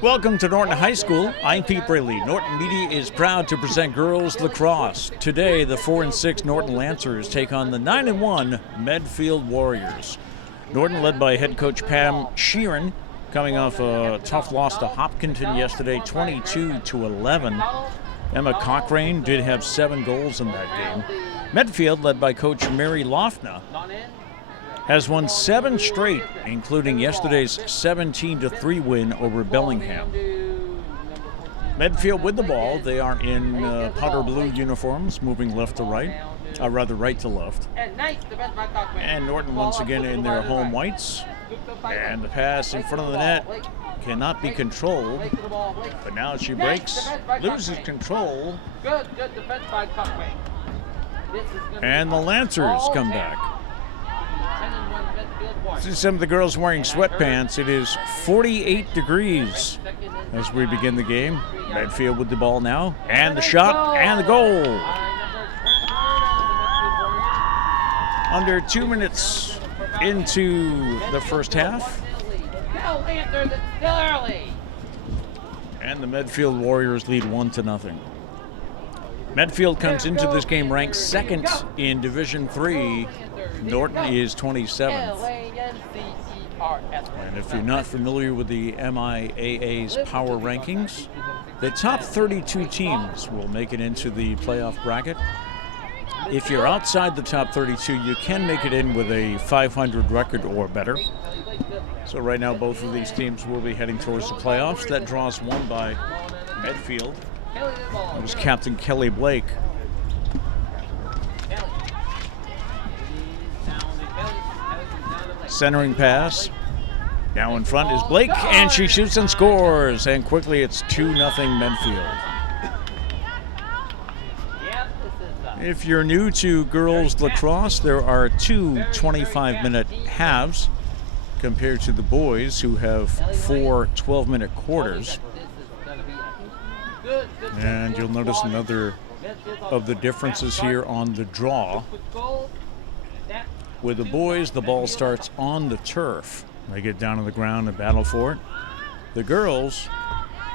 Welcome to Norton High School. I'm Pete Braley. Norton Media is proud to present girls lacrosse. Today, the 4-6 Norton Lancers take on the 9-1 Medfield Warriors. Norton, led by head coach Pam Sheeran, coming off a tough loss to Hopkinton yesterday, 22-11. Emma Cochrane did have 7 goals in that game. Medfield, led by coach Mary Lofna, has won 7 straight, including yesterday's 17-3 win over Bellingham. Medfield with the ball. They are in powder blue uniforms, moving left to right, rather right to left. And Norton once again in their home whites. And the pass in front of the net cannot be controlled, but now she breaks, loses control, and the Lancers come back. See some of the girls wearing sweatpants. It is 48 degrees as we begin the game. Medfield with the ball now, and the shot, and the goal. Under 2 minutes into the first half. And the Medfield Warriors lead 1-0. Medfield comes into this game ranked 2nd in Division III. Norton is 27th. And if you're not familiar with the MIAA's power rankings, the top 32 teams will make it into the playoff bracket. If you're outside the top 32, you can make it in with a 500 record or better. So right now, both of these teams will be heading towards the playoffs. That draw's won by Medfield. It was Captain Kelly Blake. Centering pass. Now in front is Blake, and she shoots and scores. And quickly, it's 2-0 Medfield. If you're new to girls lacrosse, there are 2 25-minute halves compared to the boys, who have 4 12-minute quarters. And you'll notice another of the differences here on the draw. With the boys, the ball starts on the turf. They get down on the ground and battle for it. The girls,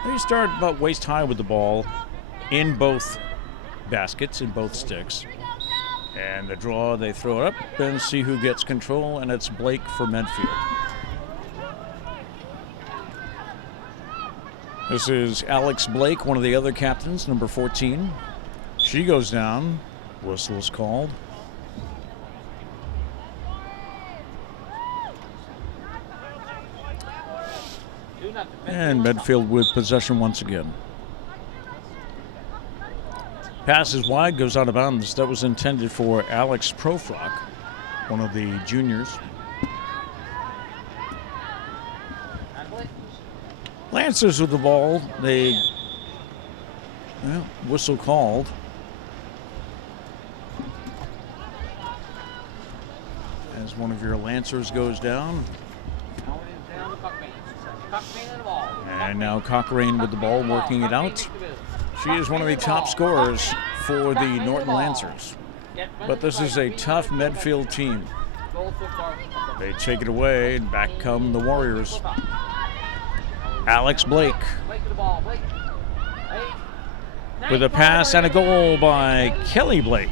they start about waist high with the ball in both baskets, in both sticks. And the draw, they throw it up and see who gets control, and it's Blake for Medfield. This is Alex Blake, one of the other captains, number 14. She goes down. Whistle is called. And Medfield with possession once again. Pass is wide, goes out of bounds. That was intended for Alex Profrock, one of the juniors. Lancers with the ball. Whistle called. As one of your Lancers goes down. And now Cochrane with the ball, working it out. She is one of the top scorers for the Norton Lancers. But this is a tough Medfield team. They take it away, and back come the Warriors. Alex Blake with a pass and a goal by Kelly Blake.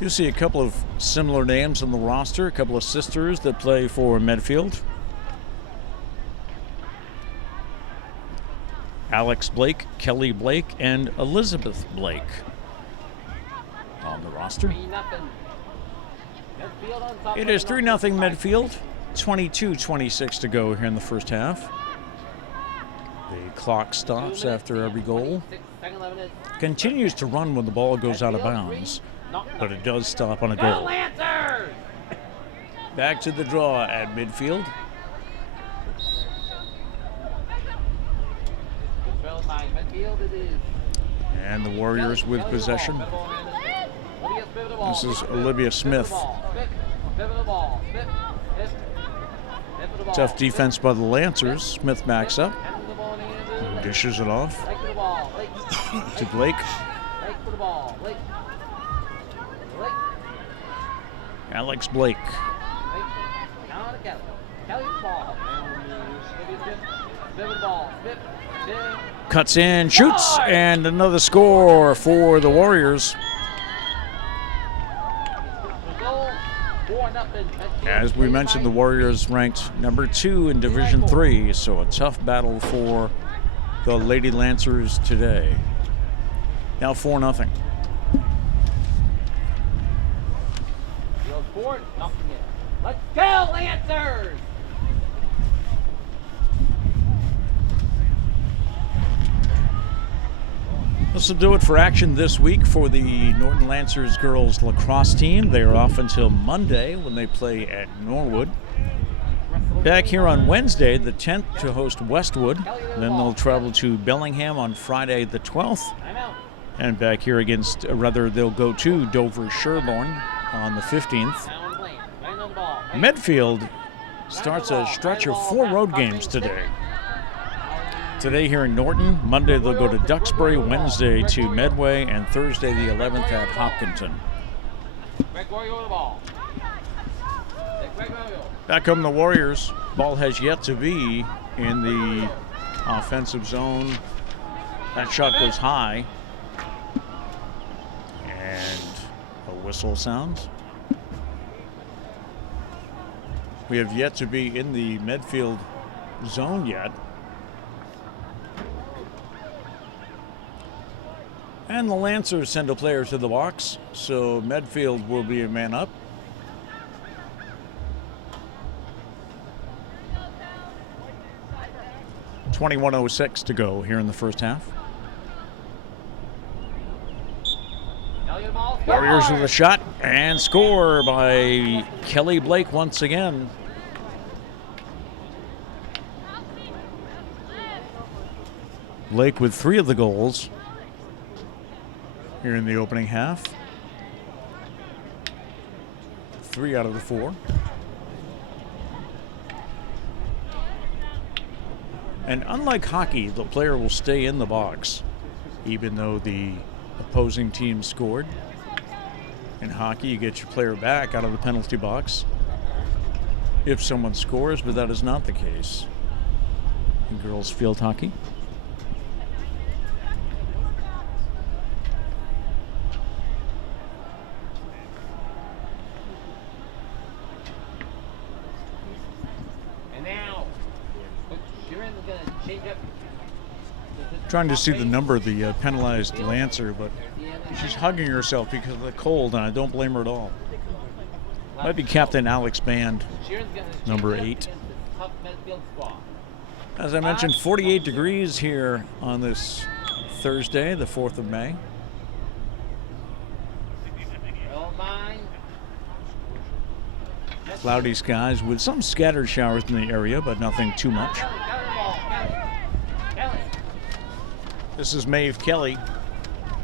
You see a couple of similar names on the roster, a couple of sisters that play for Medfield. Alex Blake, Kelly Blake, and Elizabeth Blake on the roster. It is 3-0 Medfield, 22-26 to go here in the first half. The clock stops after every goal. Continues to run when the ball goes out of bounds, but it does stop on a goal. Back to the draw at midfield. And the Warriors with possession. This is Olivia Smith. Tough defense by the Lancers. Smith backs up. Dishes it off to Blake. Alex Blake. Kelly. Kelly the ball. Spin the ball. Spin. Cuts in, shoots, and another score for the Warriors. As we mentioned, the Warriors ranked number 2 in Division 3, so a tough battle for the Lady Lancers today. Now 4-0. Let's go, Lancers! This will do it for action this week for the Norton Lancers girls lacrosse team. They are off until Monday when they play at Norwood. Back here on Wednesday, the 10th, to host Westwood. Then they'll travel to Bellingham on Friday, the 12th. And back here they'll go to Dover Sherborne on the 15th. Medfield starts a stretch of 4 road games today. Today here in Norton, Monday they'll go to Duxbury, Wednesday to Medway, and Thursday the 11th at Hopkinton. Back come the Warriors. Ball has yet to be in the offensive zone. That shot goes high. And a whistle sounds. We have yet to be in the Medfield zone yet. And the Lancers send a player to the box, so Medfield will be a man up. .21:06 to go here in the first half. Warriors with a shot and score by Kelly Blake once again. Blake with 3 of the goals here in the opening half. 3 out of the 4. And unlike hockey, the player will stay in the box even though the opposing team scored. In hockey, you get your player back out of the penalty box if someone scores, but that is not the case in girls field hockey. Trying to see the number of the penalized Lancer, but she's hugging herself because of the cold, and I don't blame her at all. Might be Captain Alex Band, number 8. As I mentioned, 48 degrees here on this Thursday, the 4th of May. Cloudy skies with some scattered showers in the area, but nothing too much. This is Maeve Kelly.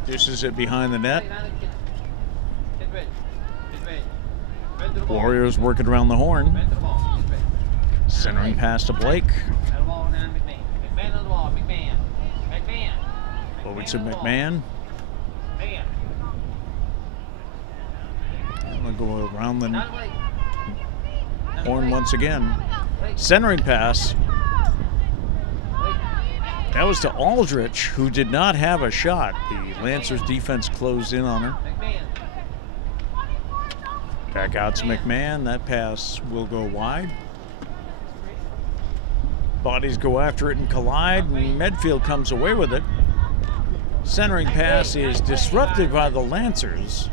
This is it behind the net. Warriors working around the horn. Centering pass to Blake. Over to McMahon. I'm going to go around the horn once again. Centering pass. That was to Aldrich, who did not have a shot. The Lancers defense closed in on her. Back out to McMahon. That pass will go wide. Bodies go after it and collide, and Medfield comes away with it. Centering pass is disrupted by the Lancers,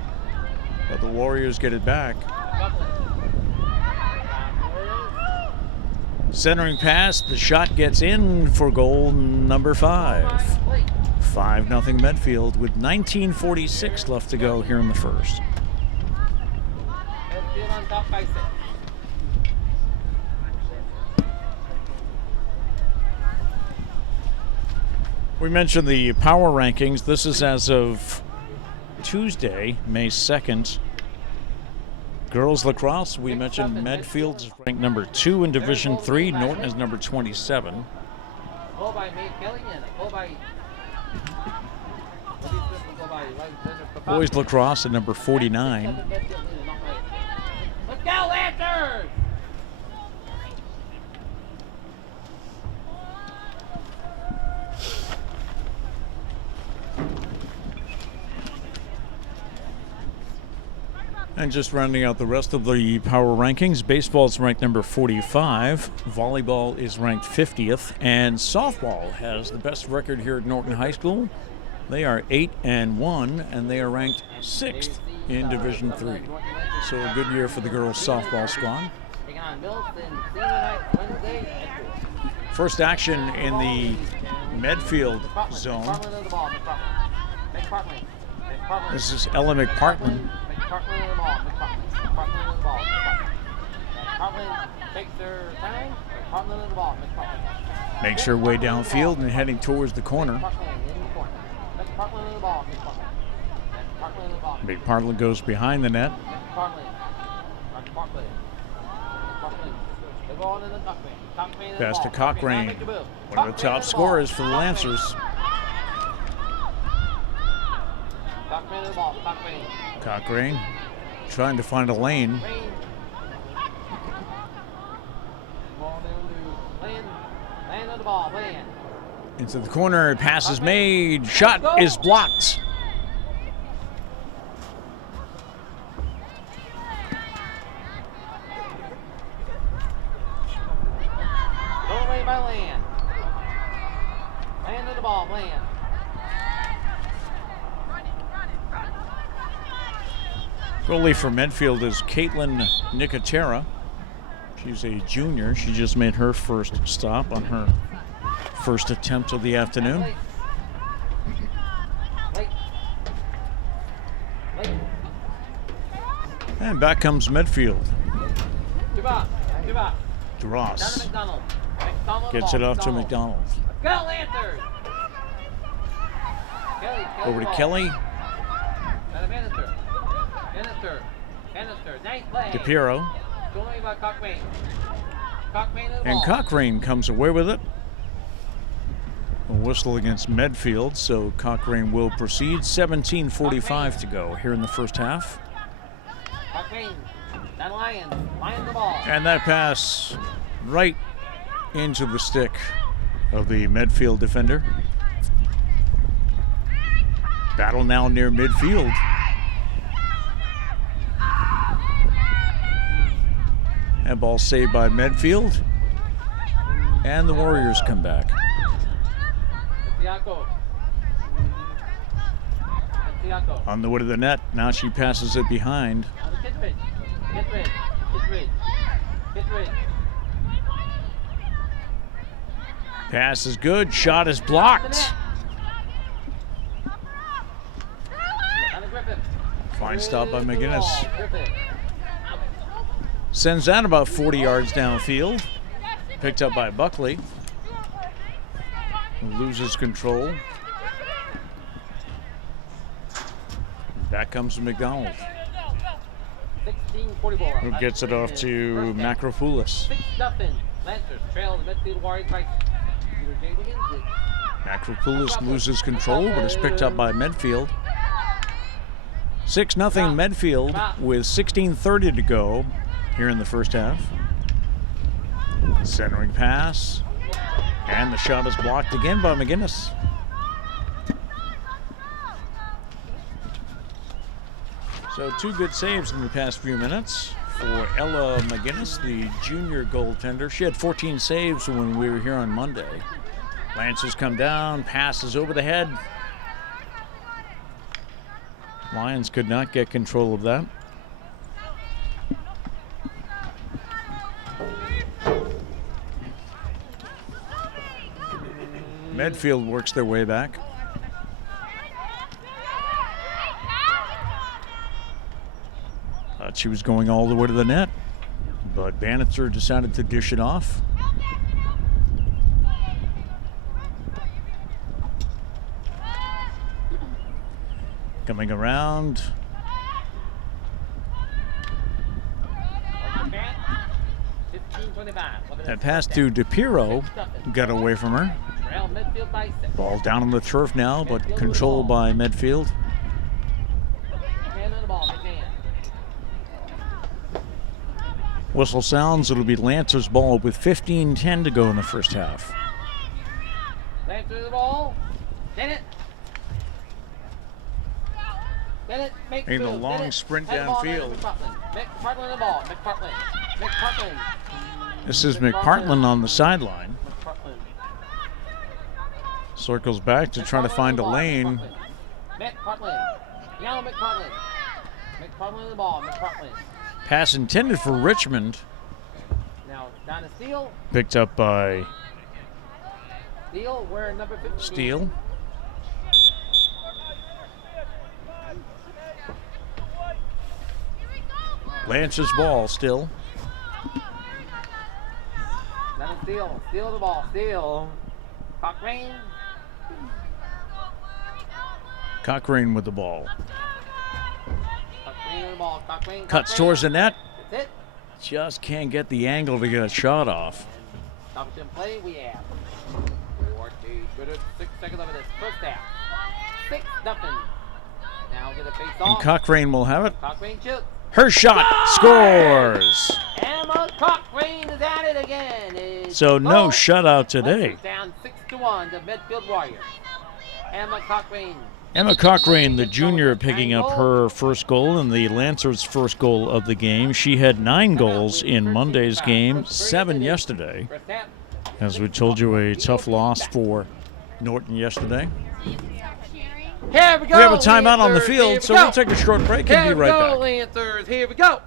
but the Warriors get it back. Centering pass, the shot gets in for goal number 5. 5-0 Medfield with 19:46 left to go here in the first. We mentioned the power rankings. This is as of Tuesday, May 2nd. Girls lacrosse, we mentioned Medfield is ranked number 2 in Division 3. Norton is number 27. Boys lacrosse at number 49. Let's go, Lancers! And just rounding out the rest of the power rankings, baseball is ranked number 45, volleyball is ranked 50th, and softball has the best record here at Norton High School. They are 8-1, and they are ranked 6th in Division III. So a good year for the girls softball squad. First action in the Medfield zone. This is Ella McPartland. Makes her way downfield and heading towards the corner. McPartland goes behind the net. Pass to Cochrane, one of the top scorers for the Lancers. Cochrane trying to find a lane. Into the corner, pass is made, shot is blocked. Goalie for Medfield is Caitlin Nicotera. She's a junior. She just made her first stop on her first attempt of the afternoon. And back comes Medfield. Dross gets it off to McDonald. Go Lancers! Over to Kelly. DePiero. And Cochrane comes away with it. A whistle against Medfield, so Cochrane will proceed. 17:45 to go here in the first half. And that pass right into the stick of the Medfield defender. Battle now near midfield. And ball saved by Medfield. And the Warriors come back. On the way to the net. Now she passes it behind. Pass is good. Shot is blocked. Fine stop by McGinnis. Sends that about 40 yards downfield. Picked up by Buckley. Loses control. Back comes McDonald. Who gets it off to Macropoulos. Macropoulos loses control, but is picked up by Medfield. 6-0 Medfield with 16:30 to go here in the first half. Centering pass. And the shot is blocked again by McGinnis. So 2 good saves in the past few minutes for Ella McGinnis, the junior goaltender. She had 14 saves when we were here on Monday. Lancers come down, passes over the head. Lions could not get control of that. Medfield works their way back. Thought she was going all the way to the net, but Bannister decided to dish it off. Coming around. That pass to DePiero got away from her. Ball down on the turf now, but controlled by Medfield. Whistle sounds, it'll be Lancers ball with 15:10 to go in the first half. Lancers the ball. Get it. Bennett makes Making a move. long Bennett sprint has the ball downfield. to McPartland the ball. McPartland. This is McPartland on the sideline. McPartland. Circles back to try to find a lane. McPartland. Now McPartland. McPartland the ball. McPartland. Pass intended for Richmond. Now down to Steele. Picked up by Steele wearing number 15. Steele. Lance's ball still. Down to Steele. Steele the ball. Steele. Cochrane. Cochrane with the ball. Cochrane the ball. Cochrane. Cuts towards the net. That's it. Just can't get the angle to get a shot off. Stoppage play. We have 6 seconds of this first half. 6-0. Now get a face And off. Cochrane will have it. Cochrane shoots. Her shot scores. Emma Cochrane is at it again. So no shutout today. Lancers down 6-1 to Medfield Warriors. Emma Cochrane. Emma Cochrane, the junior, picking up her first goal and the Lancers' first goal of the game. She had 9 goals in Monday's game, 7 yesterday. First half. As we told you, a tough loss for Norton yesterday. Here we go. We have a timeout on the Lancers. field, Here so we we'll go. take a short break and Here be we right go, back. Lancers. Here we go.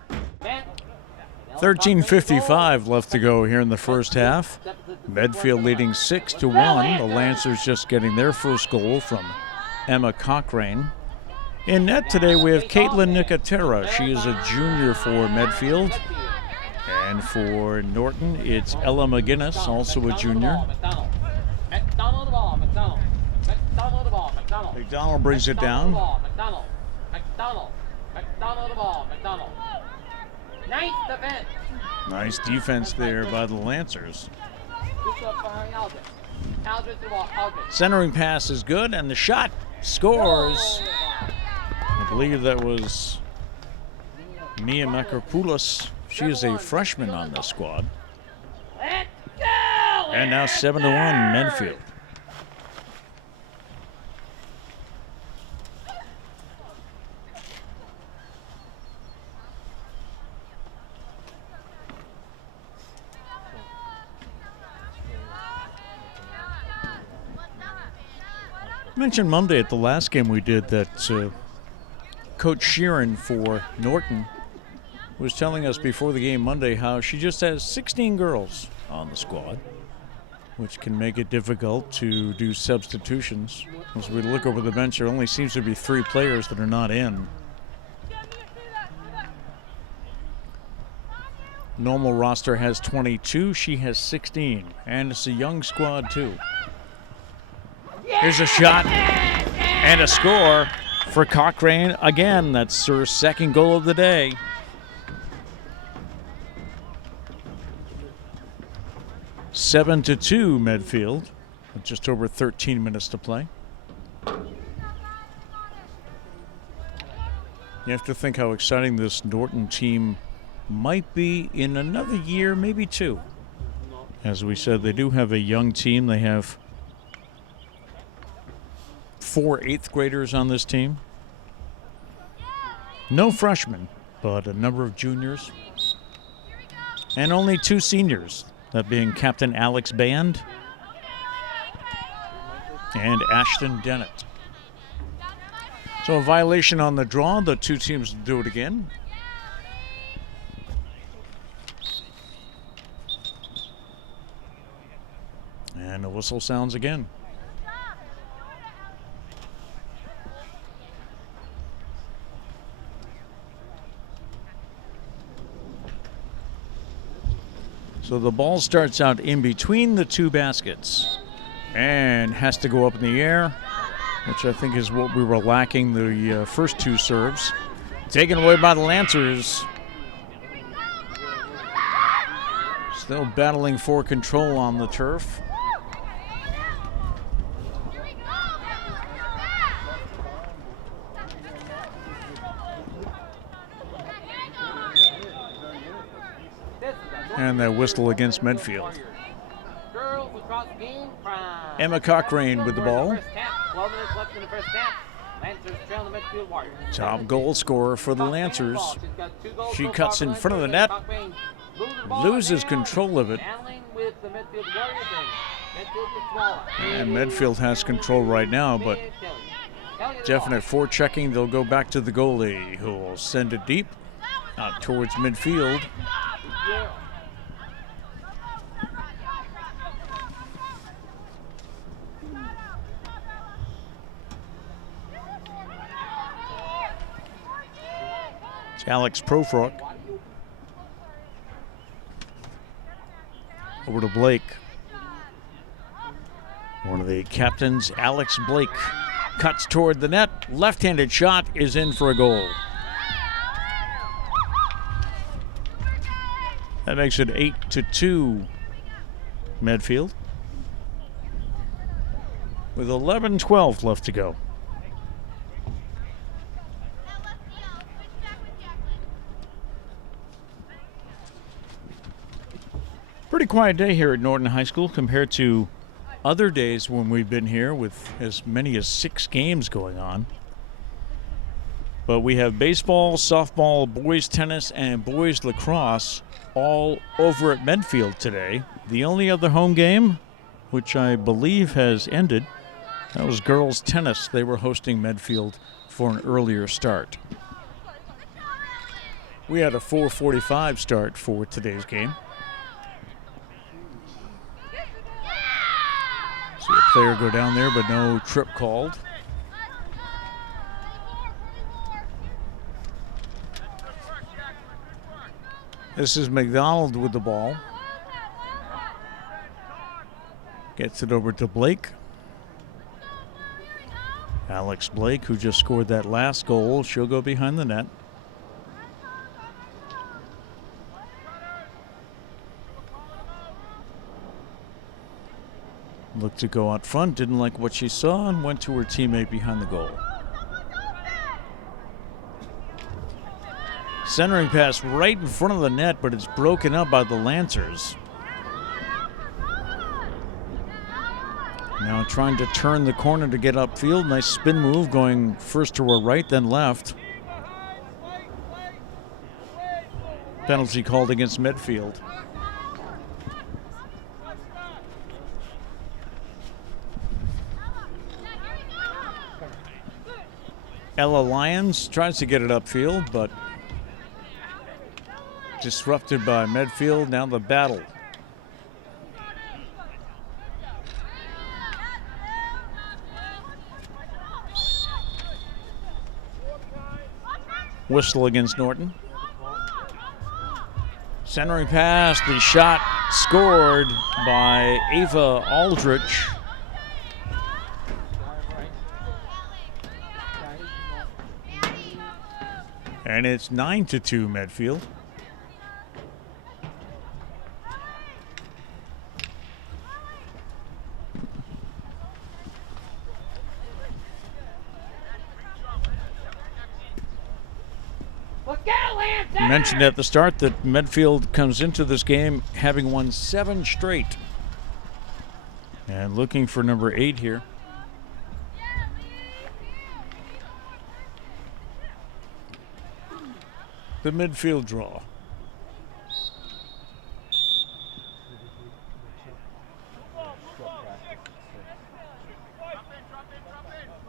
13:55 left to go here in the first half. Medfield leading 6-1. The Lancers just getting their first goal from Emma Cochrane. In net today we have Caitlin Nicotera. She is a junior for Medfield. And for Norton, it's Ella McGinnis, also a junior. McDonald the ball. McDonald brings it down. McDonald the ball. Nice defense. Nice defense there by the Lancers. Good up behind Aldridge. Aldridge to the ball. Aldridge. Centering pass is good, and the shot scores. I believe that was Mia Makropoulos. She is a freshman on the squad. Let's go! And now 7-1 Medfield. I mentioned Monday at the last game we did that Coach Sheeran for Norton was telling us before the game Monday how she just has 16 girls on the squad, which can make it difficult to do substitutions. As we look over the bench, there only seems to be 3 players that are not in. Normal roster has 22, she has 16, and it's a young squad too. Here's a shot and a score for Cochrane. Again, that's her second goal of the day. Seven to 2 Medfield, with just over 13 minutes to play. You have to think how exciting this Norton team might be in another year, maybe 2. As we said, they do have a young team. They have 4 8th graders on this team. No freshmen, but a number of juniors. And only 2 seniors, that being Captain Alex Band and Ashton Dennett. So a violation on the draw. The 2 teams do it again. And the whistle sounds again. So the ball starts out in between the 2 baskets and has to go up in the air, which I think is what we were lacking the first 2 serves. Taken away by the Lancers. Still battling for control on the turf. And that whistle against Medfield. Girls across the game. Emma Cochrane with the ball. First half. 12 minutes left in the first half. Lancers trail the Medfield Warriors. Top goal scorer for the Lancers. She's got 2 goals She so cuts far in for front of the Lancers, net, and Cochrane loses the ball loses again. control of it. Battling with the Medfield Warriors, and Medfield gets the ball. And Medfield has control right now, but definite forechecking. They'll go back to the goalie, who will send it deep out towards midfield. It's Alex Profrock. Over to Blake. One of the captains, Alex Blake, cuts toward the net. Left-handed shot is in for a goal. That makes it 8-2 Medfield, with 11:12 left to go. Pretty quiet day here at Norton High School compared to other days when we've been here with as many as 6 games going on. But we have baseball, softball, boys tennis, and boys lacrosse all over at Medfield today. The only other home game, which I believe has ended, that was girls tennis. They were hosting Medfield for an earlier start. We had a 4:45 start for today's game. See a player go down there, but no trip called. This is McDonald with the ball. Gets it over to Blake. Alex Blake, who just scored that last goal, she'll go behind the net. Looked to go out front, didn't like what she saw, and went to her teammate behind the goal. Centering pass right in front of the net, but it's broken up by the Lancers. Now trying to turn the corner to get upfield. Nice spin move, going first to her right, then left. Penalty called against Medfield. Ella Lyons tries to get it upfield, but disrupted by Medfield. Now the battle. Whistle against Norton. Centering pass, the shot scored by Ava Aldrich. And it's 9-2 Medfield. I mentioned at the start that Medfield comes into this game having won 7 straight. And looking for number 8 here. The midfield draw.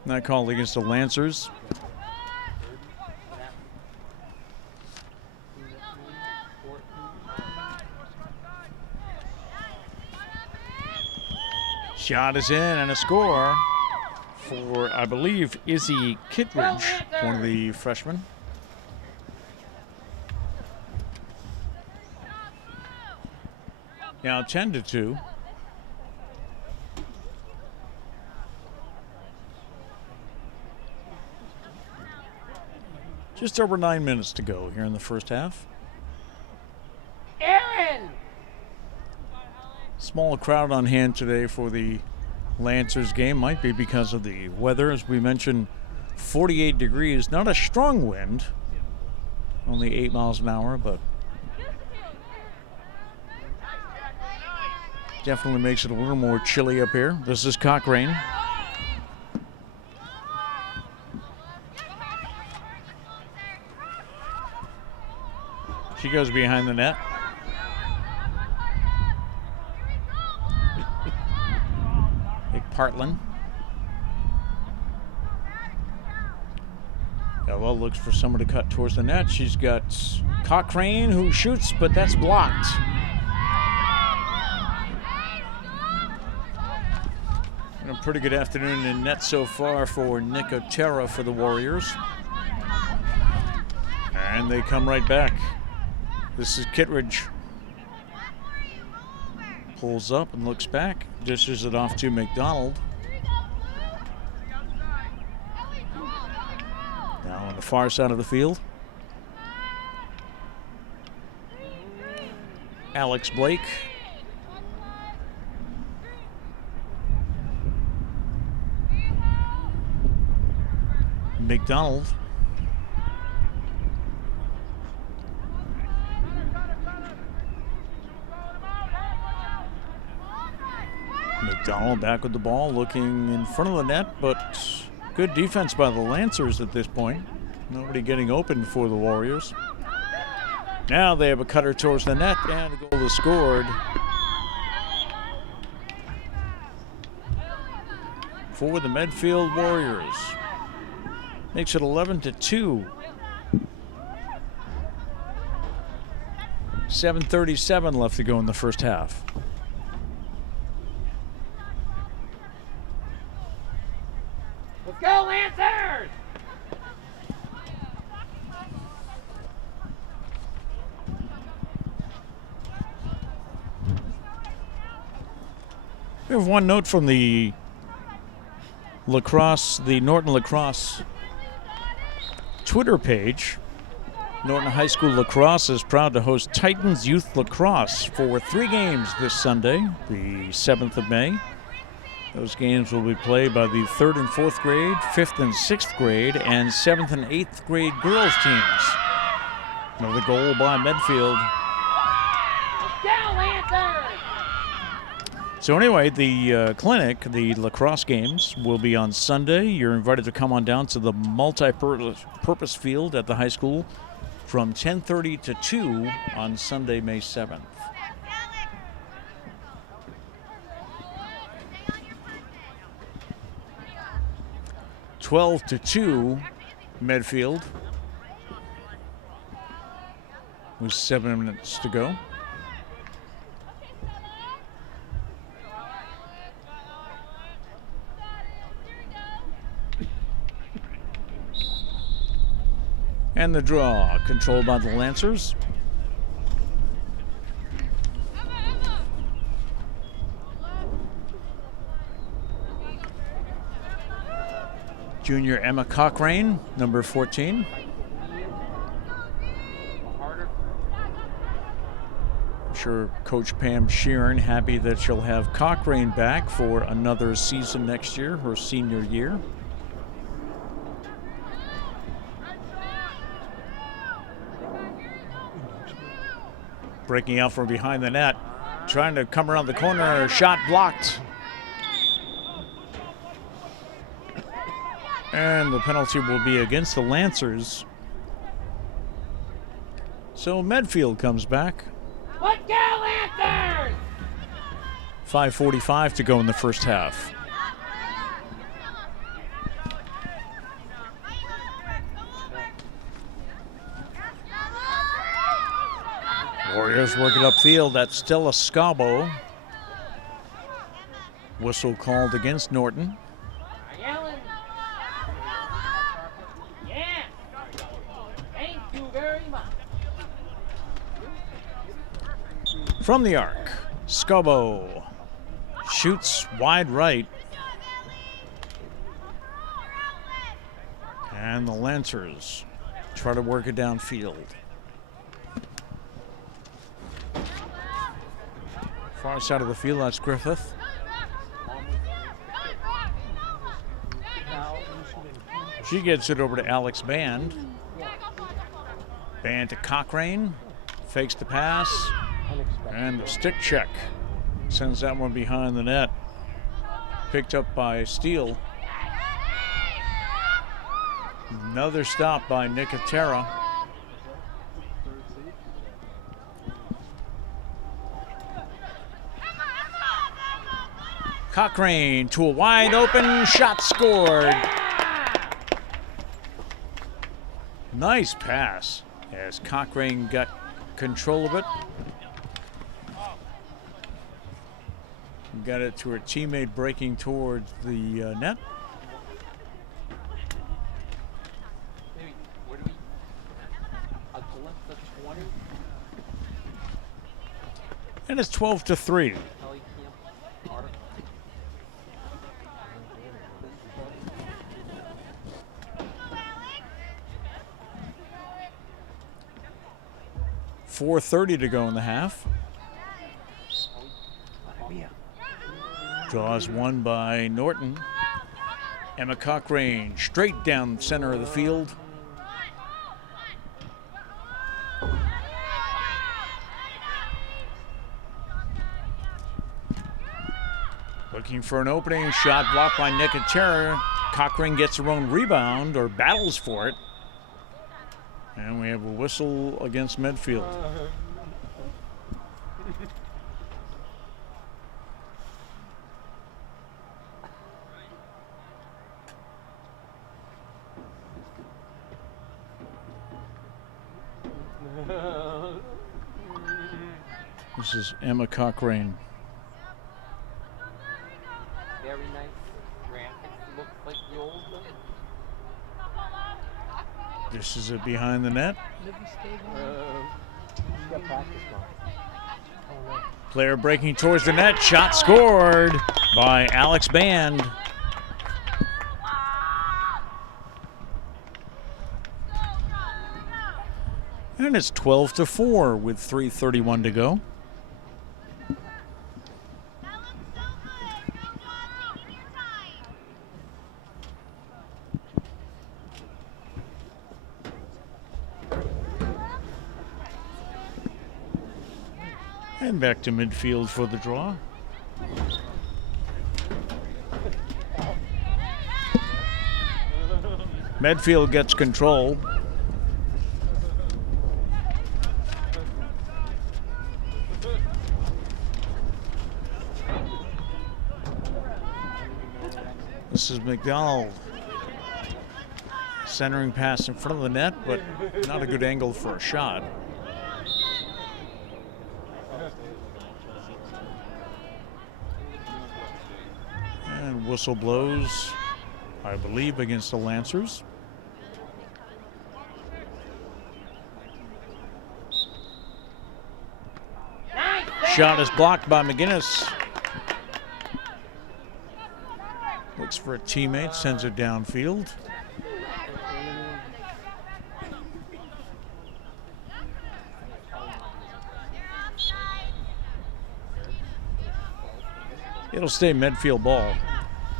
That called against the Lancers. Shot is in and a score for, I believe, Izzy Kittredge, one of the freshmen. Now 10-2. Just over 9 minutes to go here in the first half. Aaron! Small crowd on hand today for the Lancers game. Might be because of the weather. As we mentioned, 48 degrees. Not a strong wind. Only 8 miles an hour, but definitely makes it a little more chilly up here. This is Cochrane. goes behind the net. Nick Partland. Ella looks for someone to cut towards the net. She's got Cochrane who shoots, but that's blocked. And a pretty good afternoon in net so far for Nicotera for the Warriors. And they come right back. This is Kittredge. Pulls up and looks back. Dishes it off to McDonald. Now on the far side of the field. Alex Blake. McDonald. McDonald back with the ball, looking in front of the net, but good defense by the Lancers at this point. Nobody getting open for the Warriors. Now they have a cutter towards the net, and a goal is scored for the Medfield Warriors. Makes it 11-2. 7:37 left to go in the first half. Let's go, Lancers! We have one note from the Lacrosse, the Norton Lacrosse Twitter page. Norton High School Lacrosse is proud to host Titans Youth Lacrosse for 3 games this Sunday, the 7th of May. Those games will be played by the 3rd and 4th grade, 5th and 6th grade, and 7th and 8th grade girls teams. Another goal by Medfield. Let's go, Lancers! So anyway, the clinic, the lacrosse games, will be on Sunday. You're invited to come on down to the multi-purpose field at the high school from 10:30 to 2 on Sunday, May 7th. (12-2), Medfield, with 7 minutes to go. And the draw controlled by the Lancers. Junior Emma Cochrane, number 14. I'm sure Coach Pam Sheeran happy that she'll have Cochrane back for another season next year, her senior year. Breaking out from behind the net, trying to come around the corner, shot blocked. And the penalty will be against the Lancers. So Medfield comes back. Let's go, Lancers! 5:45 to go in the first half. Warriors working upfield. That's Stella Scabo. Whistle called against Norton. Yeah. Thank you very much. From the arc, Scabo shoots wide right. And the Lancers try to work it downfield. Far side of the field, that's Griffith. She gets it over to Alex Band. Band to Cochrane. Fakes the pass. And the stick check. Sends that one behind the net. Picked up by Steele. Another stop by Nicotera. Cochrane to a wide open shot, scored. Nice pass as Cochrane got control of it. Got it to her teammate breaking towards the net. Maybe, where do we? A glimpse of 20? And it's 12-3. Kelly Camp, Art. 4:30 to go in the half. Draws one by Norton. Emma Cochrane straight down center of the field. Looking for an opening, shot blocked by Nicotera. Cochrane gets her own rebound, or battles for it. And we have a whistle against Medfield. This is Emma Cochrane. Very nice graphics. Looks like the old one. This is it behind the net. Player breaking towards the net. Shot scored by Alex Band. And it's 12-4 with 3:31 to go. And back to midfield for the draw. Medfield gets control. This is McDonald. Centering pass in front of the net, but not a good angle for a shot. And whistle blows, I believe, against the Lancers. Shot is blocked by McGinnis. Looks for a teammate, sends it downfield. It'll stay Medfield ball.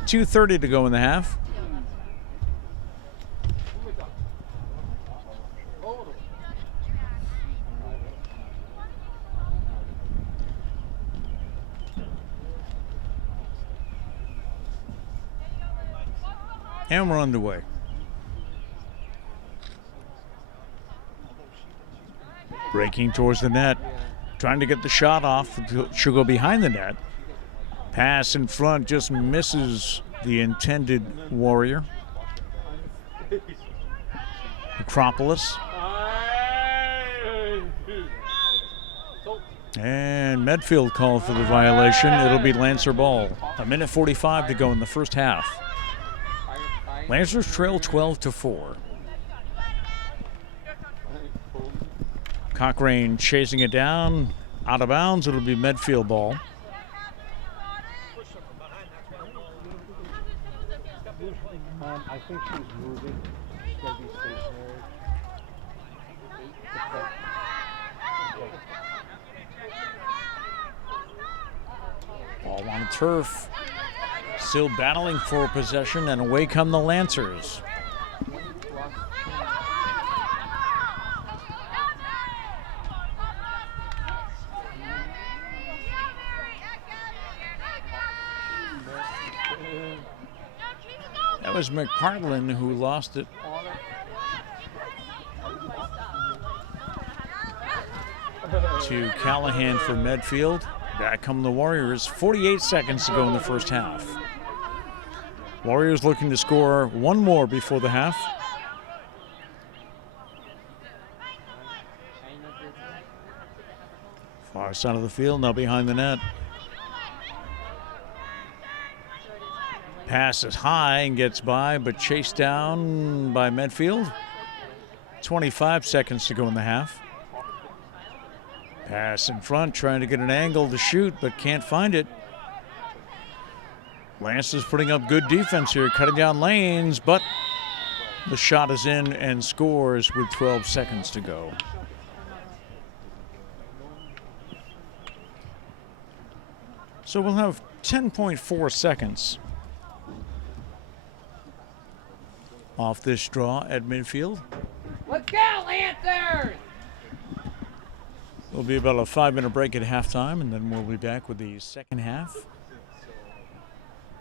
2:30 to go in the half. And we're underway. Breaking towards the net, trying to get the shot off. She'll go behind the net. Pass in front just misses the intended Warrior. Acropolis. And Medfield called for the violation. It'll be Lancer ball. 1:45 to go in the first half. Lancers trail 12-4. Cochrane chasing it down. Out of bounds, it'll be Medfield ball. I think she's moving. She's got to be stationary. Ball on the turf. Still battling for possession, and away come the Lancers. That was McPartlin who lost it. To Callahan for Medfield. Back come the Warriors. 48 seconds to go in the first half. Warriors looking to score one more before the half. Far side of the field, now behind the net. Pass is high and gets by, but chased down by Medfield. 25 seconds to go in the half. Pass in front, trying to get an angle to shoot, but can't find it. Lance is putting up good defense here, cutting down lanes, but the shot is in and scores with 12 seconds to go. So we'll have 10.4 seconds off this draw at midfield. Let's go, Lancers! There'll be about a 5-minute break at halftime, and then we'll be back with the second half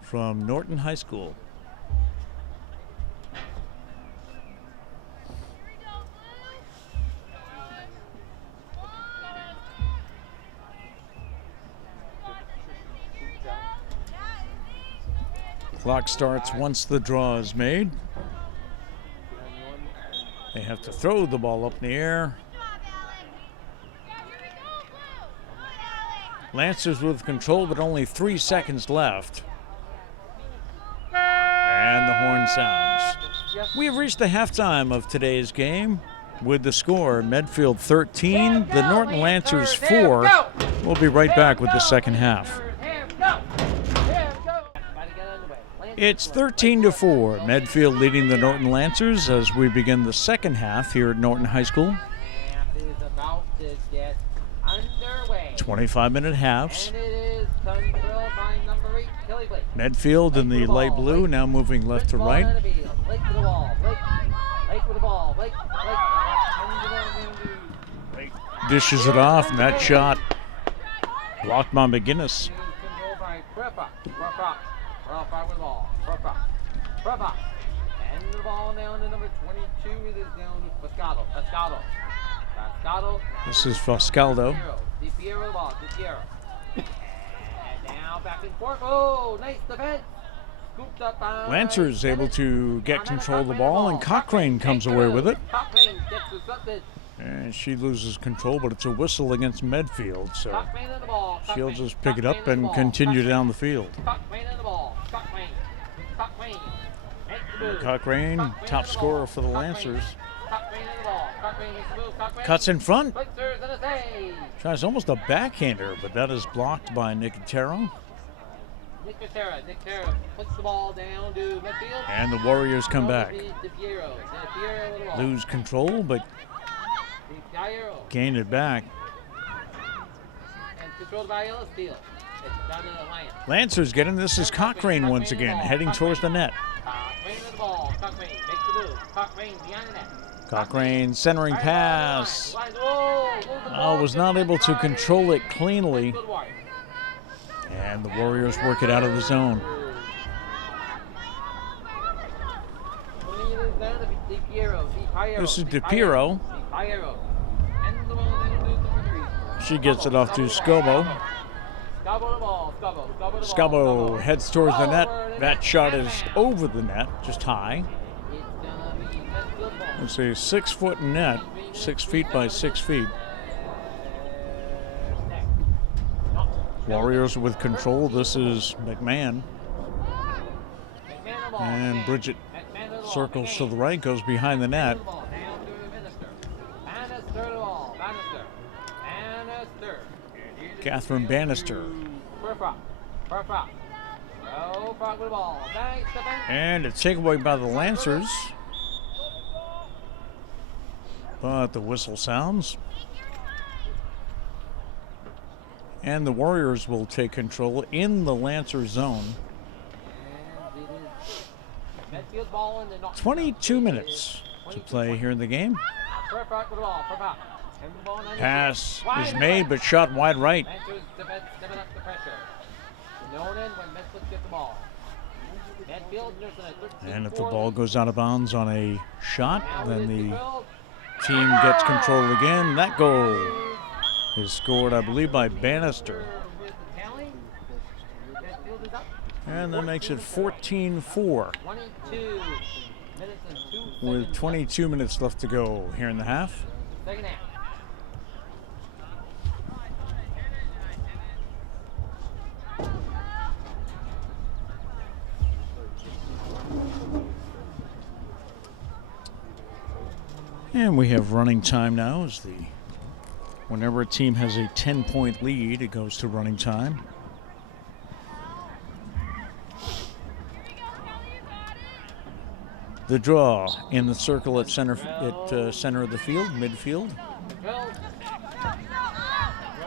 from Norton High School. Clock starts once the draw is made. They have to throw the ball up in the air. Lancers with control, but only 3 seconds left. And the horn sounds. We have reached the halftime of today's game with the score, Medfield 13, the Norton Lancers 4. We'll be right back with the second half. It's 13-4, Medfield leading the Norton Lancers as we begin the second half here at Norton High School. 25-minute halves. Medfield in the light blue, now moving left to right. Dishes it off, and that shot blocked by McGinnis. And the ball down to number 22. It is down to Pascaldo. This is Foscaldo. Di Piero the ball. Di Piero. And now back and forth. Oh, nice defense. Scooped up by Lancers able to get control of the ball, and Cochrane comes away with it. Cochrane gets the something. And she loses control, but it's a whistle against Medfield, so she'll just pick it up and continue down the field. Cochrane, top scorer for the Lancers. Cuts in front. Tries almost a backhander, but that is blocked by Nicotero. Nicotero puts the ball down to Medfield. And the Warriors come back. Lose control, but gain it back. And controlled by Ellisfield. It's down to the Lions. Lancers getting this is Cochrane once again, heading towards the net. Cochrane with the ball. Cochrane makes the move. Cochrane behind the net. Cochrane centering pass. Was not able to control it cleanly. And the Warriors work it out of the zone. This is Di Piero. She gets it off to Scobo. Scobo heads towards the net. That shot is over the net, just high. It's a 6-foot net, 6 feet by 6 feet. Warriors with control. This is McMahon. And Bridget circles to the right, goes behind the net. Catherine Bannister. And it's taken away by the Lancers. But the whistle sounds. And the Warriors will take control in the Lancer zone. 22 minutes to play here in the game. Pass is made, but shot wide right. And if the ball goes out of bounds on a shot, then the team gets control again. That goal is scored, I believe, by Bannister. And that makes it 14-4 22 minutes and 2 with seconds 22 minutes left to go here in the half. left. Second half. And we have running time now. Whenever a team has a 10-point lead, it goes to running time. The draw in the circle at center of the field, midfield.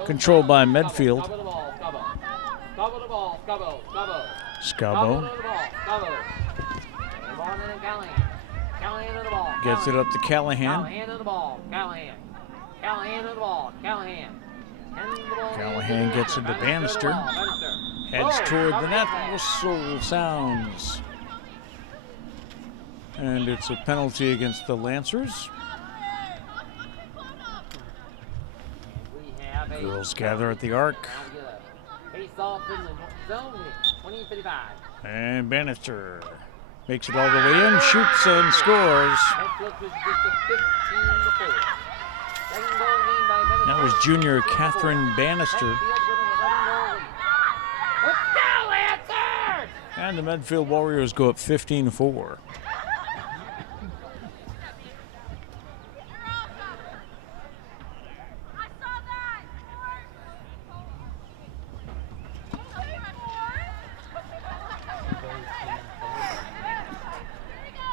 Controlled by Medfield. Scubbo the ball. Scubbo the ball. Scubbo. Scubbo Callahan in the ball. gets it up to Callahan. Callahan in the ball. Callahan in the ball. Callahan Gets it to Bannister. Heads toward the net. Whistle sounds. And it's a penalty against the Lancers. Girls gather at the arc. Face off in the zone. 20-55. And Bannister makes it all the way in, shoots and scores. That was junior Catherine Bannister. And the Medfield Warriors go up 15-4.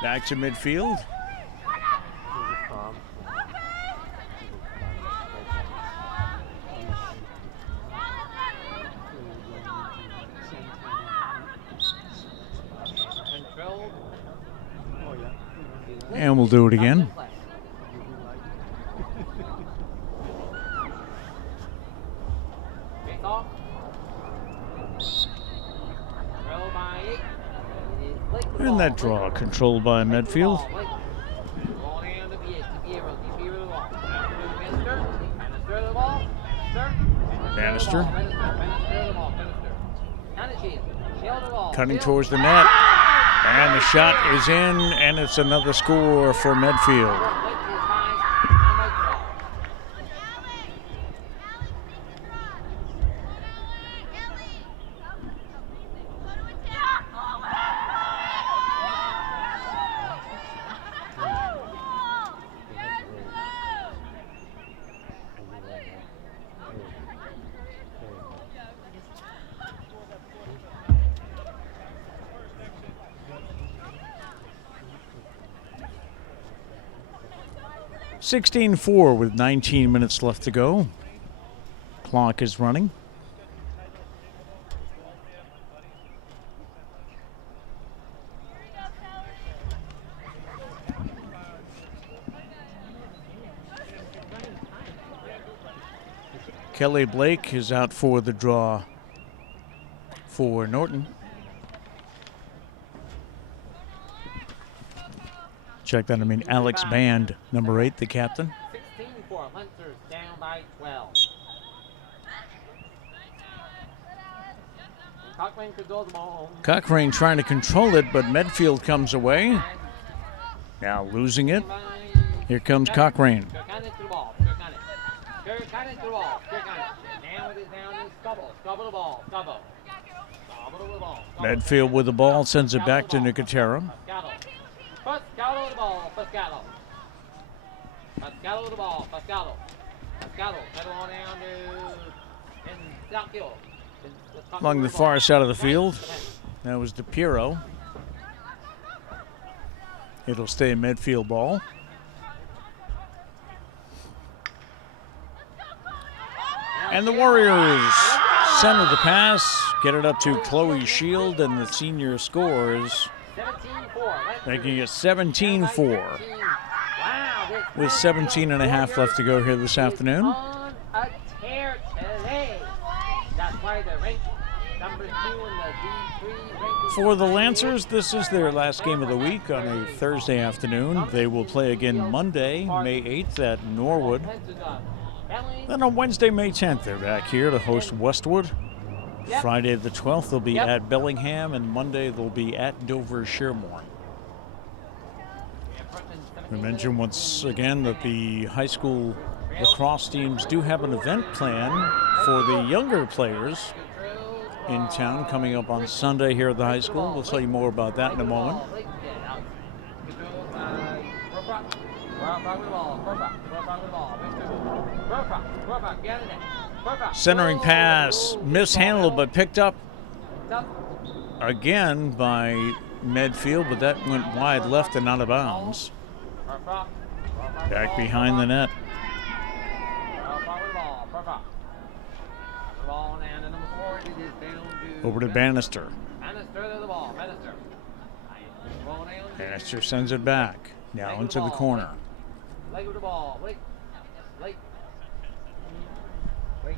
Back to midfield. And we'll do it again. And that draw controlled by Medfield. Bannister. Cutting towards the net. And the shot is in, and it's another score for Medfield. (16-4) with 19 minutes left to go. Clock is running. Kelly Blake is out for the draw for Norton. Check that, I mean Alex Band, number 8, the captain. 16-4, Lancers down by 12. Cochrane could go the ball. Cochrane trying to control it, but Medfield comes away. Now losing it. Here comes Cochrane. Medfield with the ball, sends it back to Nicotera. Pascalo the ball, Pascalo the ball, Pascalo, settle on down to in Southfield. Along the far side of the field. That was DePiero. It'll stay a Medfield ball. And the Warriors center the pass, get it up to Chloe Shield, and the senior scores, making it 17-4. With 17 and a half left to go here this afternoon. On a tear today. That's why they're ranked number 2 in the D3 For the Lancers, this is their last game of the week on a Thursday afternoon. They will play again Monday, May 8th at Norwood. Then on Wednesday, May 10th, they're back here to host Westwood. Friday the 12th, they'll be at Bellingham, and Monday they'll be at Dover-Shermore. We mentioned once again that the high school lacrosse teams do have an event plan for the younger players in town coming up on Sunday here at the high school. We'll tell you more about that in a moment. Centering pass, mishandled but picked up again by Medfield, but that went wide left and out of bounds. Back behind the net. Over to Bannister. Bannister sends it back. Now into the corner.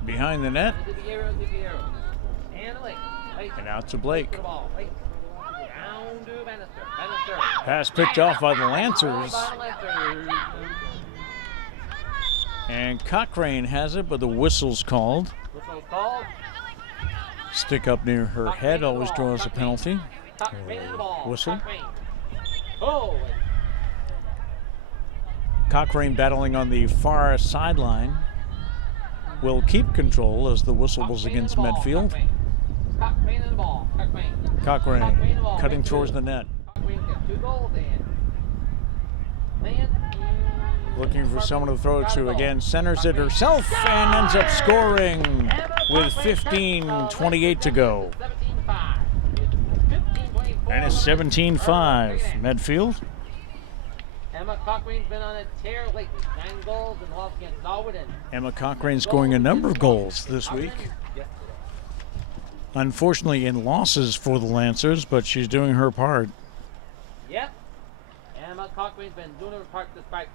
Behind the net. And out to Blake. Pass picked off by the Lancers. And Cochrane has it, but the whistle's called. Stick up near her head always draws a penalty. Whistle. Cochrane battling on the far sideline. Will keep control as the whistle was against Medfield. Cochrane cutting towards the net. Looking for someone to throw it to again. Centers it herself and ends up scoring with 15:28 to go. And it's 17-5 Medfield. Emma Cochrane's been on a tear lately. 9 goals and lost against Norwood. Emma Cochrane scoring a number of goals this week. Unfortunately in losses for the Lancers, but she's doing her part. Yep. Emma Cochrane's been doing her part despite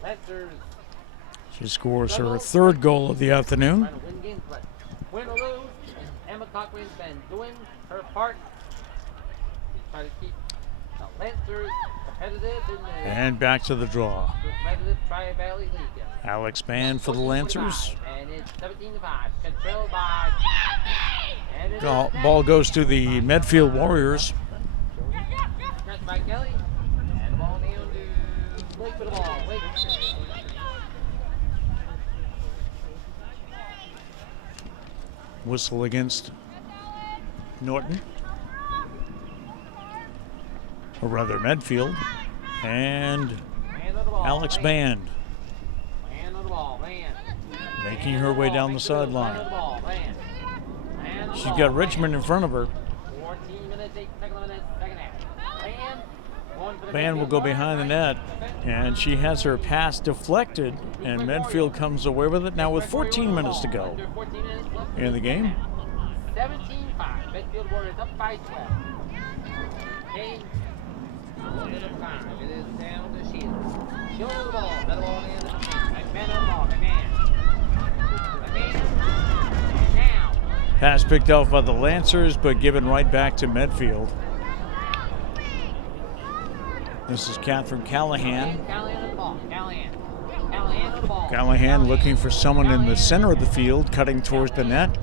the Lancers. She scores her third goal of the afternoon. Trying to win games, but win or lose, Emma Cochrane's been doing her part. She's trying to keep the Lancers competitive in the And back to the draw. competitive Tri-Valley League. Alex Band for the Lancers. And it's 17-5. Controlled by. And it is Ball goes to the Medfield Warriors. snatched by Kelly. And the ball down to Blake for the ball. Blake. Whistle against Norton. Or rather Medfield. And Man of the ball. Alex Man. Band Man of the ball. Man. making her way down the Man sideline. of the ball. Man. Man of the She's ball. got Richmond in front of her. 14 minutes, 8 minutes, second half. Man. One for the Band will go behind the net, and she has her pass deflected, and Medfield comes away with it now with 14 minutes to go Under 14 minutes left in the game. 17-5. Medfield Warriors up by 12. Okay. 1 minute of time. It is down to Sheila. Sheila to the ball. Better ball in. McMahon on the ball. McMahon. And now. Pass picked off by the Lancers, but given right back to Medfield. This is Catherine Callahan. Callahan on the ball. Callahan. Callahan on the ball. Callahan looking for someone in the center of the field, cutting towards the net.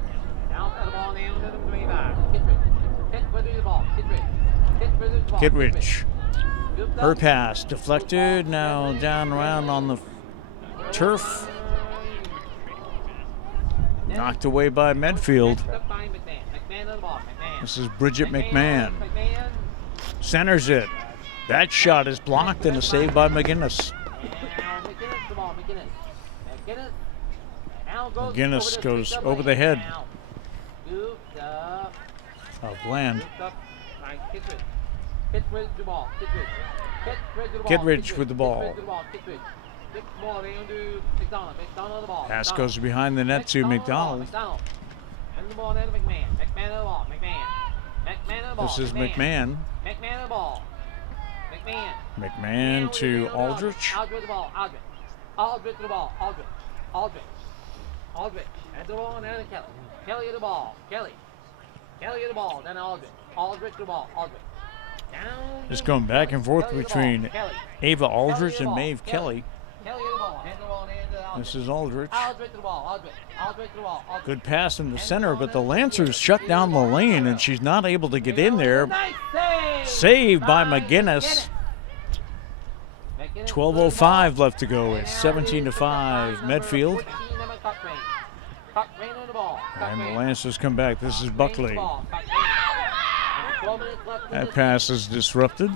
Now the ball down to the 25. Kittredge. The ball. Kittredge the ball. Kittredge. Her pass deflected, now down around on the turf. Knocked away by Medfield. This is Bridget McMahon. Centers it. That shot is blocked and a save by McGinnis. McGinnis goes over the head of Bland. Kittredge with the ball. Pass goes behind the net to McDonald. This is McMahon. McMahon to Aldrich. Aldrich the ball. Aldrich. Aldrich to the ball. Aldrich. Aldrich. Aldrich. At the ball down to Kelly. Kelly at the ball. Kelly. Kelly at the ball. Down to Aldrich. Aldrich to the ball. Aldrich. Down. Just going back and forth between Kelly. Ava Aldrich and Maeve Kelly. Kelly at the ball. Hand the ball into This is Aldrich. Aldrich to the ball. Aldrich. Aldrich to the ball. Aldrich. Good pass in the center, but the Lancers shut down the lane, and she's not able to get in there. Nice save. Saved by McGinnis. 12:05 left to go. It's 17-5 Medfield. And the Lancers come back. This is Buckley. That pass is disrupted.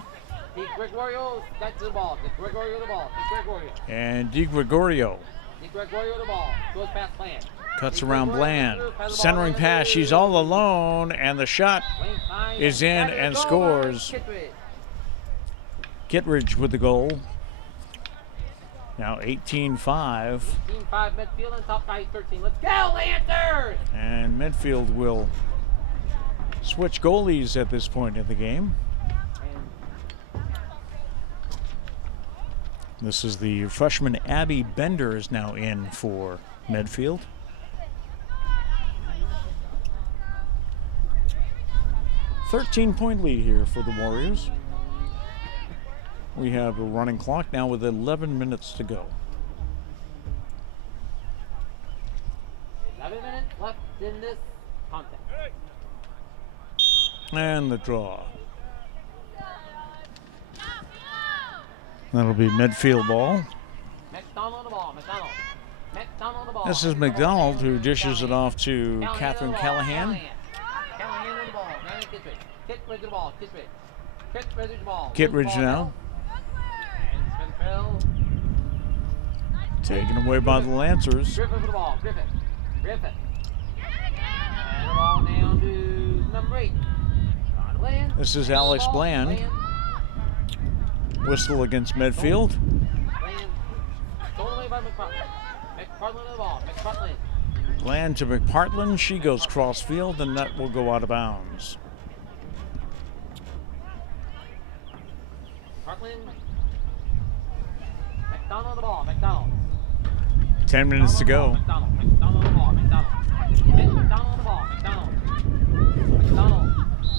And DiGregorio cuts around Bland. Centering pass, she's all alone, and the shot is in and scores. Kittredge with the goal. Now 18-5. 18-5 Medfield and top by 13. Let's go, Lancers! And Medfield will switch goalies at this point in the game. This is the freshman Abby Bender is now in for Medfield. .13 lead here for the Warriors. We have a running clock now with 11 minutes to go. 11 minutes left in this contest. And the draw. That'll be Medfield ball. McDonald the ball. McDonald. McDonald the ball. This is McDonald who dishes it off to Catherine Callahan. Callahan the ball. Now Kittredge. Kittredge the ball. Kittredge. Kittredge the ball. Kittredge now. And Spenfield. Taken away by the Lancers. Griffin with the ball. Griffin. Griffin. And the ball down to number 8. This is Alex Bland. Whistle against Medfield. Bland to McPartland. She goes cross field, and that will go out of bounds. McDonald the ball. McDonald. 10 minutes to go. McDonald the ball. McDonald. McDonald the ball. McDonald.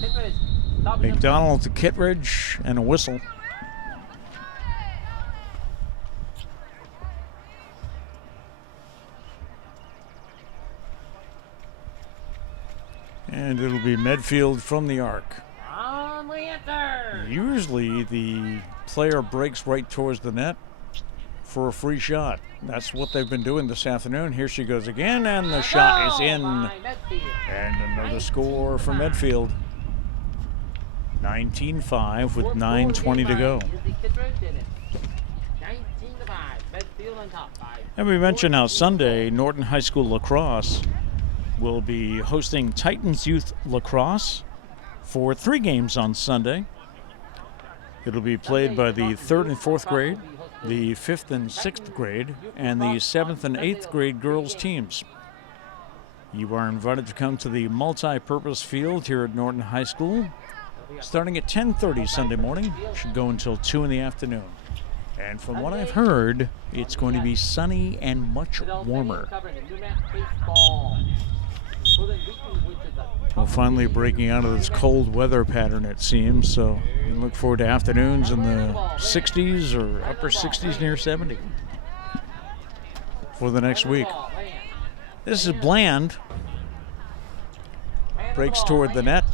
McDonald. McDonald to Kittredge and a whistle. And it'll be Medfield from the arc. Usually the player breaks right towards the net for a free shot. That's what they've been doing this afternoon. Here she goes again, and the shot is in. And another score for Medfield. 19-5 with 9:20 to go. And we mentioned how Sunday, Norton High School Lacrosse will be hosting Titans Youth Lacrosse for 3 games on Sunday. It'll be played by the 3rd and 4th grade, the 5th and 6th grade, and the 7th and 8th grade girls teams. You are invited to come to the multi-purpose field here at Norton High School, starting at 10:30 Sunday morning. Should go until 2 in the afternoon. And from what I've heard, it's going to be sunny and much warmer. Well, finally breaking out of this cold weather pattern, it seems. So we look forward to afternoons in the 60s or upper 60s near 70 for the next week. This is Bland. Breaks toward the net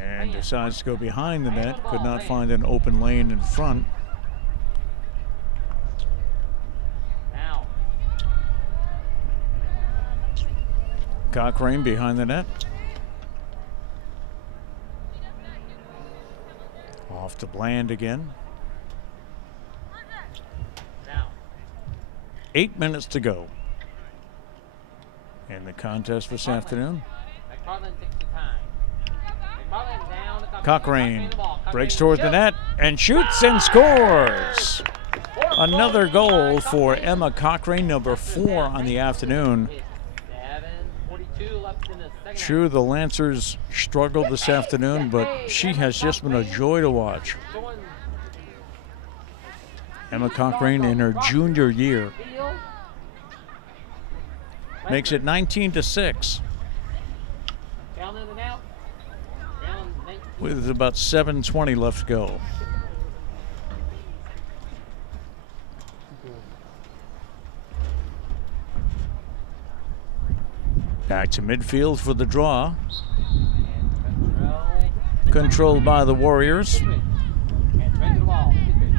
and decides to go behind the net. Could not find an open lane in front. Cochrane behind the net. Off to Bland again. 8 minutes to go in the contest this afternoon. Cochrane breaks towards the net and shoots and scores. Another goal for Emma Cochrane, number 4 on the afternoon. True, the Lancers struggled this afternoon, but she has just been a joy to watch. Emma Cochrane in her junior year makes it 19-6 with about 7:20 left to go. Back to midfield for the draw. And Controlled by the Warriors. Kittredge. And right to the ball. Kittredge.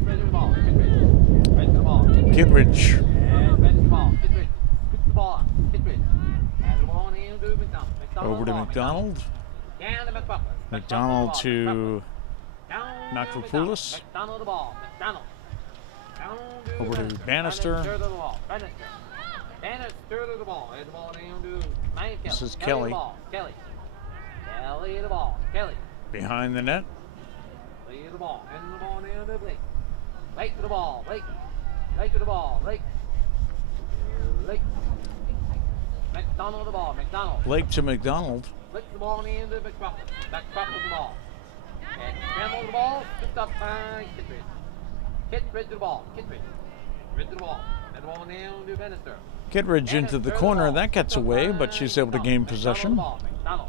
Right to the ball. Kittredge. Right to the ball. Kittredge. And right to the ball. Kittredge. Scoop the ball up. Kittredge. And the ball on in to McDonald. Over to McDonald. Down to McBuckler. McDonald to Down Macropoulos. McDonald the ball. McDonald. Down to Over to Bannister. Bannister. Bannister to the ball. Bannister. Bannister to the ball. And the ball down to Kelly. This is Kelly. Kelly. The ball. Kelly. Kelly the ball. Kelly. Behind the net. Kelly the ball. And the ball down to Blake. Blake to the ball. Blake. Blake to the ball. Blake. Blake. McDonald the ball. McDonald. Blake to McDonald. Blake the ball into McCruffle. McCruffle the ball. And scramble the ball. Scooped up by Kittredge. Kittredge to the ball. Kittredge. Kittredge to the ball. And the ball down to Bannister. Kittredge into the corner. That gets away, but she's able to gain possession. McDonald.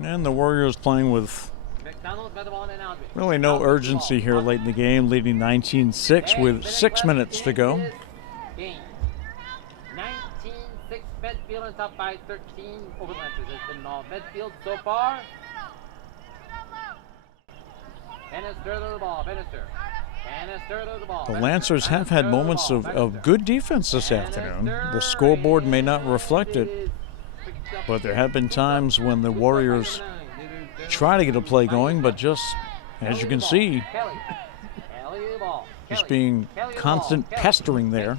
And the Warriors playing with McDonald got the ball in Aldridge. really no urgency here late in the game, leading 19-6 with 6 minutes to go. Game. 19-6 Medfield on top by 13 over the Lancers. It's been all Medfield so far. Bannister to the ball. Bannister. Bannister to the ball. The Lancers have had moments of good defense this afternoon. The scoreboard may not reflect it, but there have been times when the Warriors try to get a play going, but just, as you can see, just being constant pestering there,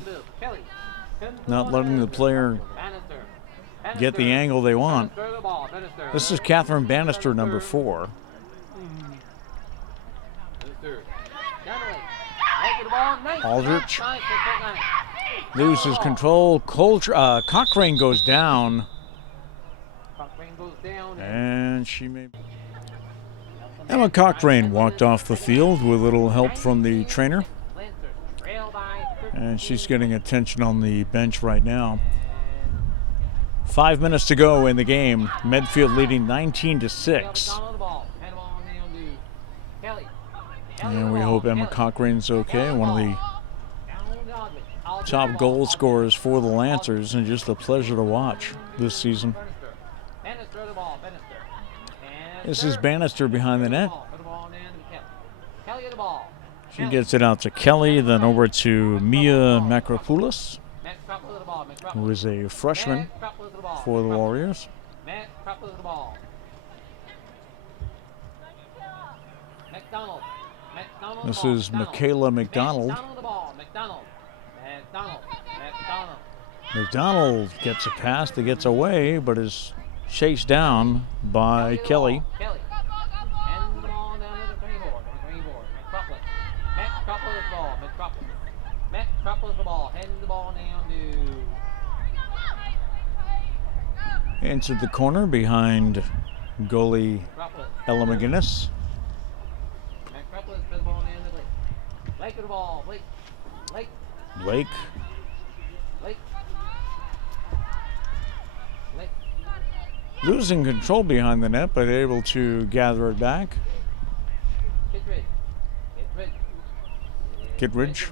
not letting the player get the angle they want. This is Catherine Bannister, number 4. Aldrich loses control. Cochrane goes down. And she may. Emma Cochrane walked off the field with a little help from the trainer. And she's getting attention on the bench right now. 5 minutes to go in the game. Medfield leading 19-6. And we hope Emma Cochrane's okay. One of the top goal scorers for the Lancers, and just a pleasure to watch this season. This is Bannister behind the net. She gets it out to Kelly, then over to Mia Macropoulos, who is a freshman for the Warriors. This is Michaela McDonald. McDonald gets a pass that gets away, but is chased down by Kelly. Into the corner behind goalie Ella McGinnis. Blake. Losing control behind the net, but able to gather it back. Kittredge.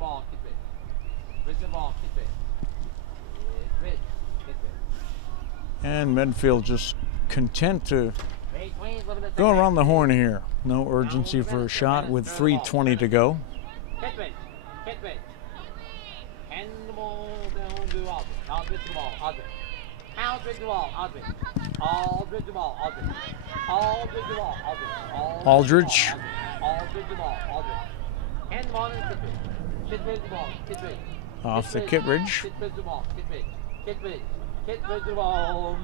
And Medfield just content to go around the horn here. No urgency for a shot with 3:20 to go. Kittredge. And the ball down to Aldridge. Aldridge the ball. Aldridge. Aldridge the ball. Aldridge. Aldridge the ball. Aldridge. Aldridge the ball. Aldridge. Aldridge. Aldridge the ball. Aldridge. And the ball in Kittredge. Kittredge the ball. Kittredge. Off to Kittredge. Kittredge the ball. Kittredge. Kittredge. Kittredge the ball.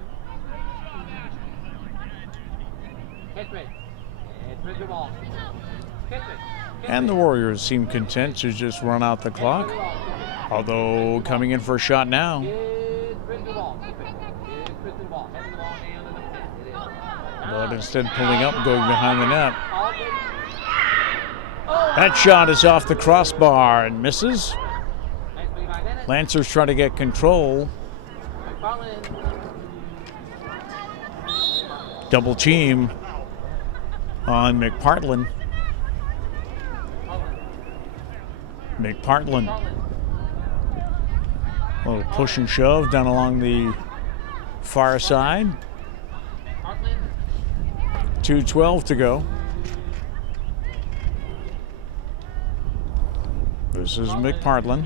Kittredge. Kittredge the ball. Kittredge. And the Warriors seem content to just run out the clock. Although coming in for a shot now. But instead pulling up and going behind the net. That shot is off the crossbar and misses. Lancers try to get control. Double team on McPartlin. A little push and shove down along the far side. 2:12 to go. This is McPartland.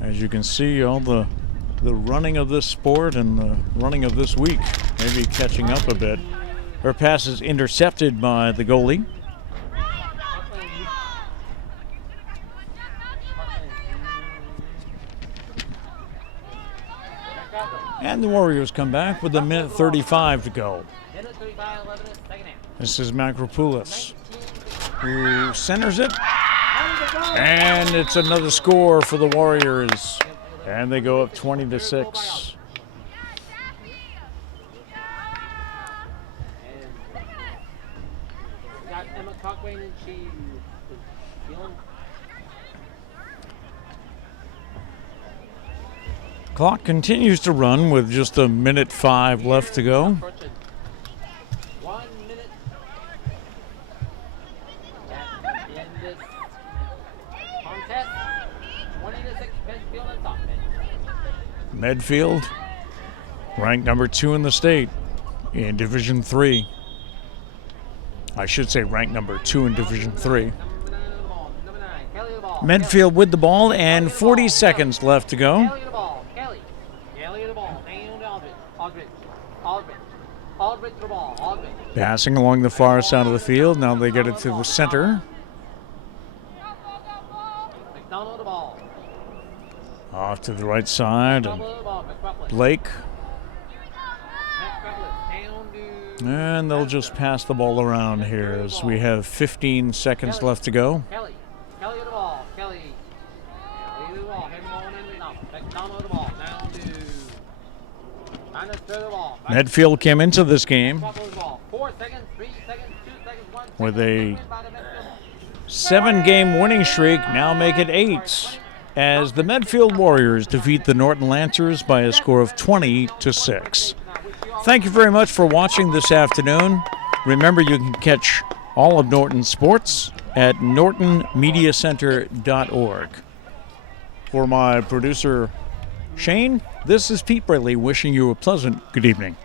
As you can see, all the running of this sport and the running of this week maybe catching up a bit. Her pass is intercepted by the goalie. And the Warriors come back with 1:35 to go. This is Makropoulos, who centers it. And it's another score for the Warriors. And they go up 20-6. Clock continues to run with just 1:05 left to go. 1 minute. At the end of this contest, 20-6, Medfield and top. Medfield, ranked number 2 in the state in Division 3. I should say ranked number 2 in Division 3. Medfield with the ball and 40 seconds left to go. Passing along the far side of the field. Now they get it to the center. Off to the right side. And Blake. And they'll just pass the ball around here as we have 15 seconds left to go. Kelly the ball. Kelly the ball. McDonald the ball. Down to Medfield came into this game 4 seconds, 3 seconds, 2 seconds, 1 second. with a 7-game winning streak. Now make it 8 as the Medfield Warriors defeat the Norton Lancers by a score of 20-6. Thank you very much for watching this afternoon. Remember, you can catch all of Norton sports at nortonmediacenter.org. For my producer, Shane, this is Pete Braley wishing you a pleasant good evening.